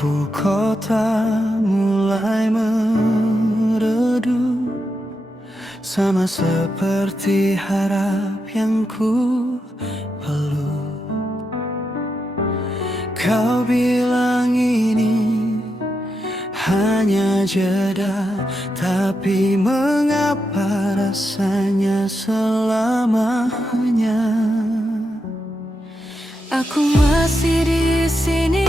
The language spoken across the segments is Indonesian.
Ibu kota mulai meredup, sama seperti harap yang ku peluk. Kau bilang ini hanya jeda, tapi mengapa rasanya selamanya? Aku masih di sini,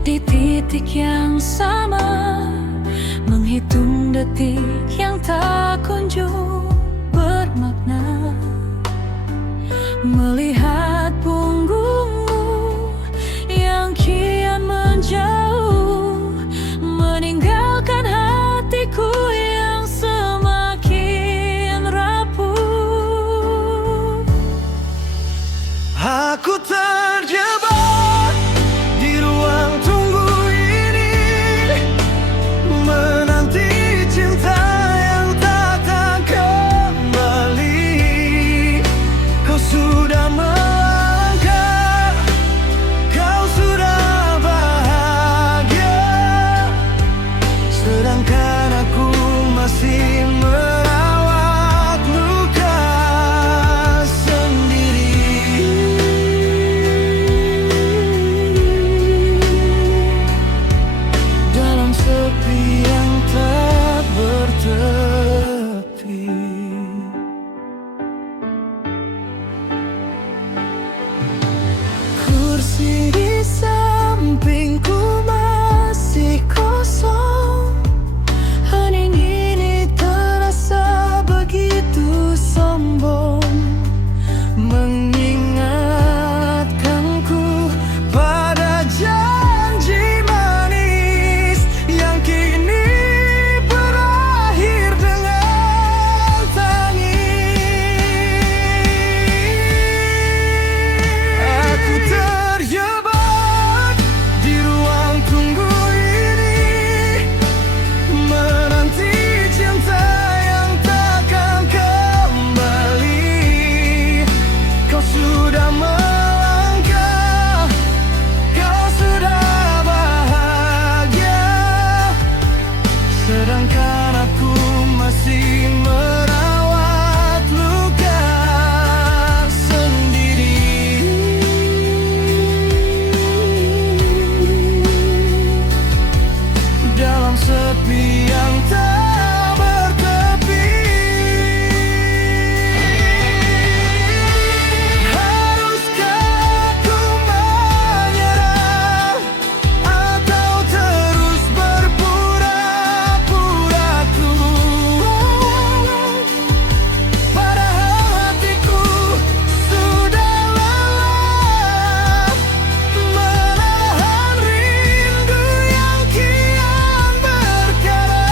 di titik yang sama, menghitung detik yang tak kunjung bermakna. Melihat punggungmu yang kian menjauh, meninggalkan hatiku yang semakin rapuh. Aku terjebak di ruang tunggu ini, menanti cinta yang takkan kembali. Kau sudah melangkah, kau sudah bahagia, sedangkan aku masih merawat luka sendiri. Dalam sepi yang tak bertepi. Kursi di sampingku masih kosong, hening ini terasa begitu sombong, mengingatkanku pada janji manis yang kini berakhir dengan tangis. Aku terjebak di ruang tunggu ini, menanti cinta yang takkan kembali. Kau sudah melangkah, kau sudah bahagia, sedangkan aku masih merawat luka sendiri. Dalam sepi yang tak bertepi. Haruskah aku menyerah atau terus berpura-pura kuat? Padahal hatiku sudah lelah menahan rindu yang kian berkarat.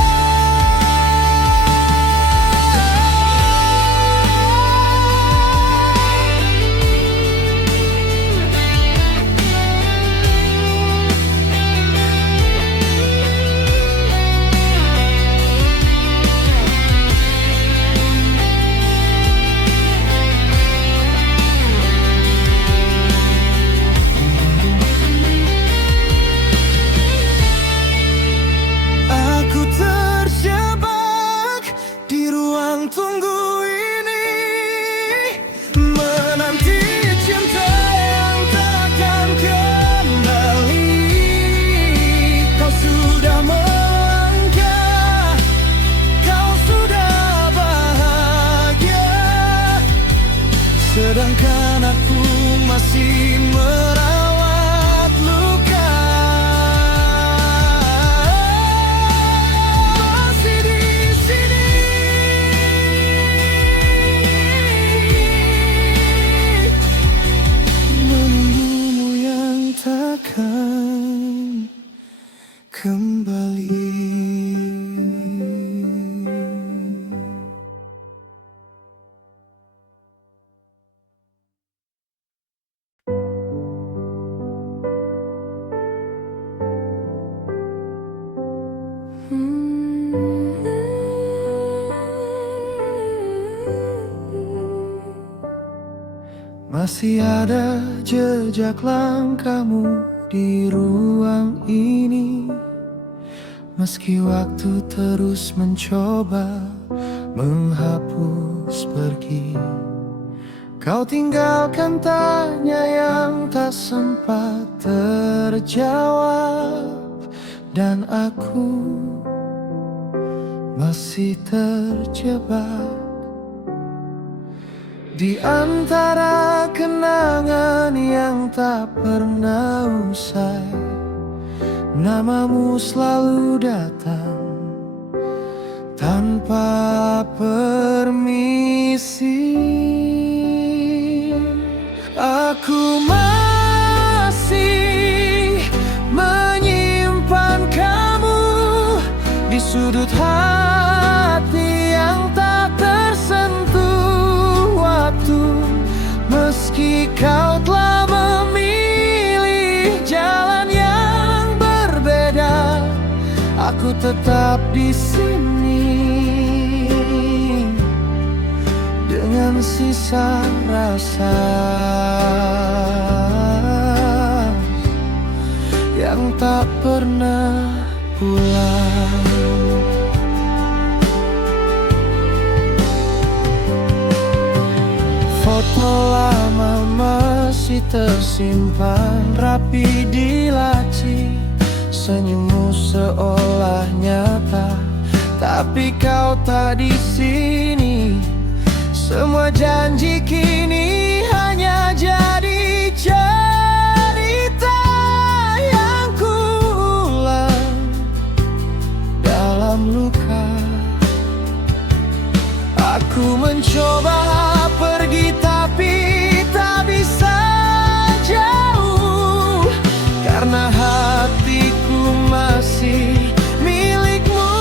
Aku terjebak di ruang tunggu ini, menanti cinta yang takkan kembali. Kau sudah melangkah, kau sudah bahagia, sedangkan aku masih merawat luka. Masih di sini, menunggumu yang takkan kembali. Masih ada jejak langkahmu di ruang ini, meski waktu terus mencoba menghapus pergi. Kau tinggalkan tanya yang tak sempat terjawab, dan aku masih terjebak di antara kenangan yang tak pernah usai. Namamu selalu datang tanpa permisi. Aku masih menyimpan kamu di sudut hati yang tak tersentuh waktu. Meski kau telah memilih jalan yang berbeda, aku tetap di sini dengan sisa rasa yang tak pernah pulang. Foto lama masih tersimpan rapi di laci, senyummu seolah nyata, tapi kau tak di sini. Semua janji kini hanya jadi cerita yang kuulang dalam luka. Aku mencoba pergi tapi tak bisa jauh, karena hatiku masih milikmu.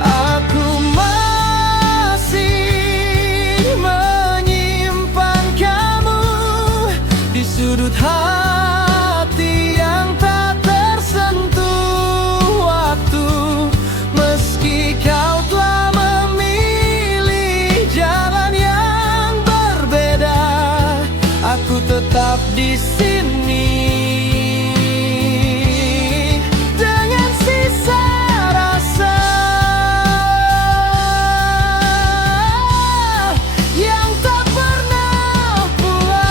Aku masih menyimpan kamu di sudut hati yang tak tersentuh waktu. Meski kau telah memilih jalan yang berbeda, aku tetap di sini dengan sisa rasa yang tak pernah pulang.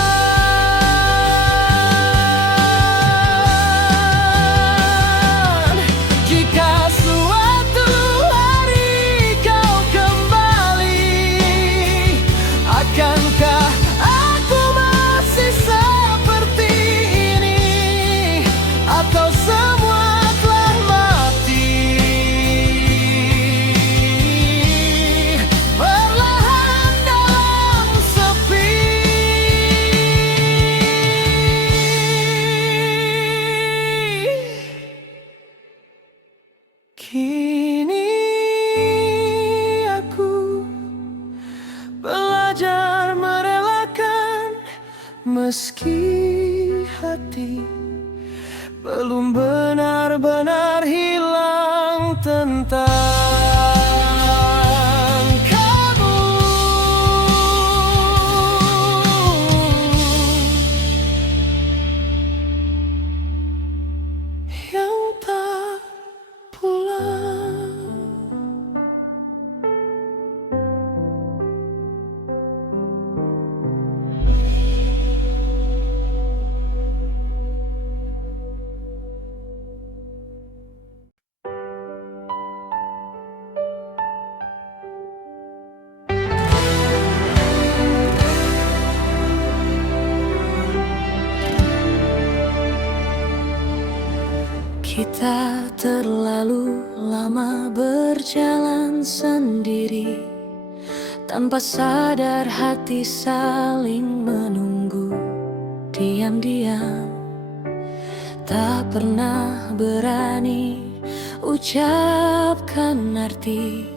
Jika suatu hari kau kembali, akankah aku masih seperti ini, atau semua telah mati perlahan dalam sepi? Kini aku belajar merelakan, meski hati belum benar-benar hilang tentang kamu. Yang tak pulang. Kita terlalu lama berjalan sendiri, tanpa sadar hati saling menunggu diam-diam. Tak pernah berani ucapkan arti,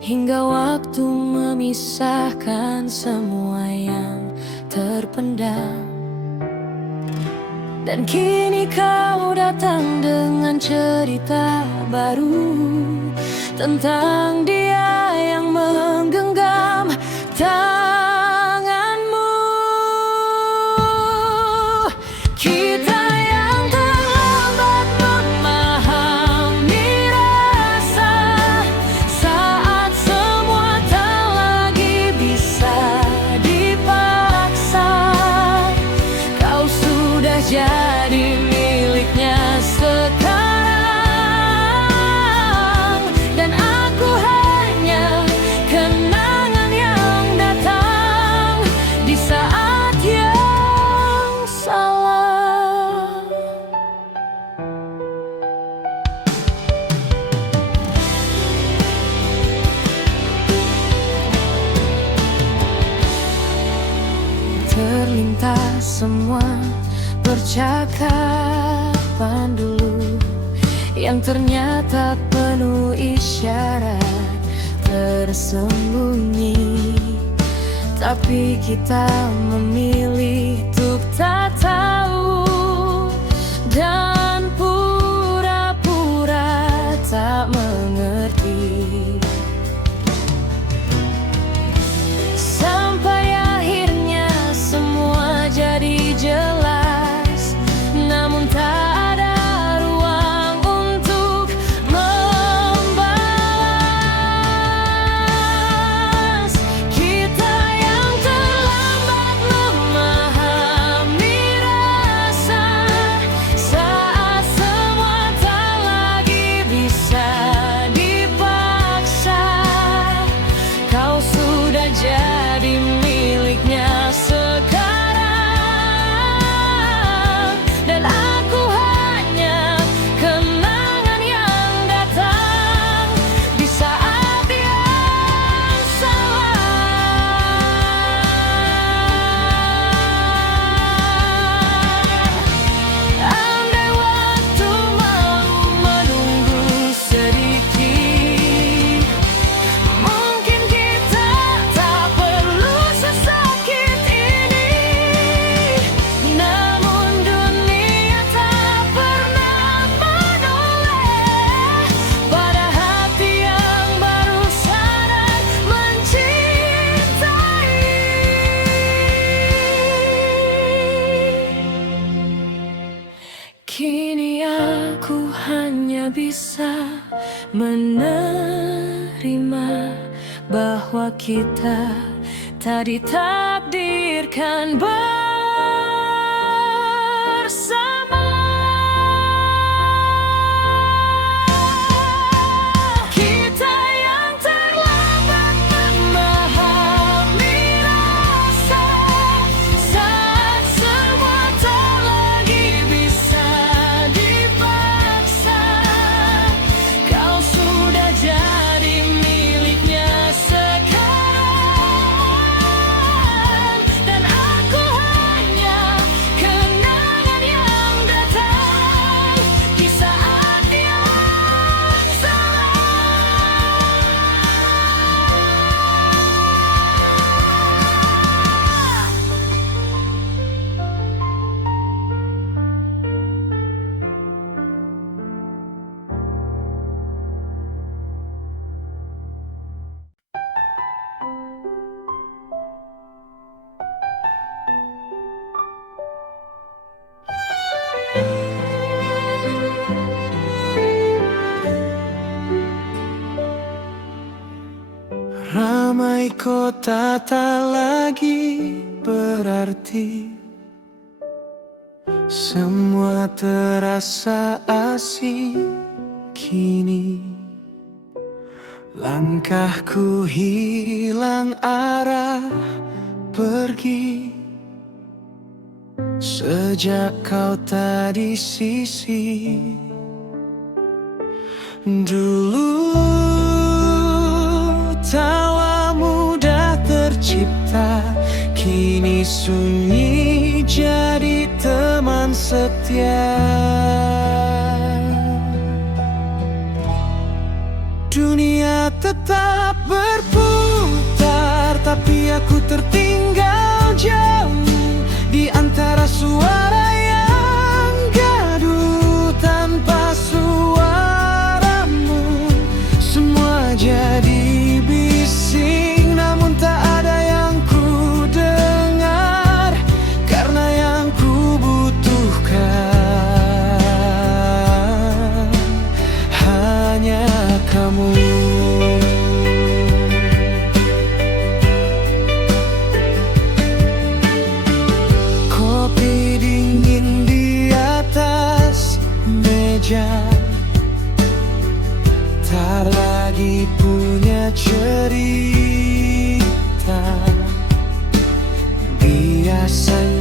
hingga waktu memisahkan semua yang terpendam. Dan kini kau datang dengan cerita baru tentang dia yang menggenggam tanganku. percakapan dulu yang ternyata penuh isyarat tersembunyi, tapi kita memilih untuk tak tahu dan pura-pura tak mengerti. Sampai akhirnya semua jadi jelas, namun tak ada ruang untuk membalas. Kita yang terlambat memahami rasa saat semua tak lagi bisa dipaksa. Kau sudah jadi miliknya sekarang, dan aku hanya kenangan yang datang di saat yang salah. Andai waktu mau menunggu sedikit, mungkin kita tak perlu sesakit ini. Namun dunia tak pernah menoleh pada hati yang baru sadar mencintai. Kini aku hanya bisa menerima bahwa kita tak ditakdirkan bersama. Kita yang terlambat memahami rasa saat semua tak lagi bisa dipaksa. Kau sudah jadi miliknya sekarang, dan aku hanya kenangan yang datang di saat yang salah. Ramai kota tak lagi berarti, semua terasa asing kini. Langkahku hilang arah pergi sejak kau tak di sisi. Dulu tawa mudah tercipta, kini sunyi jadi teman setia. Dunia tetap berputar, tapi aku tertinggal jauh di antara suara yang gaduh. Tanpa suaramu semua jadi bising, namun tak ada yang ku dengar, karena yang ku butuhkan hanya kamu. Kopi dingin di atas meja, tak lagi punya cerita. Biasanya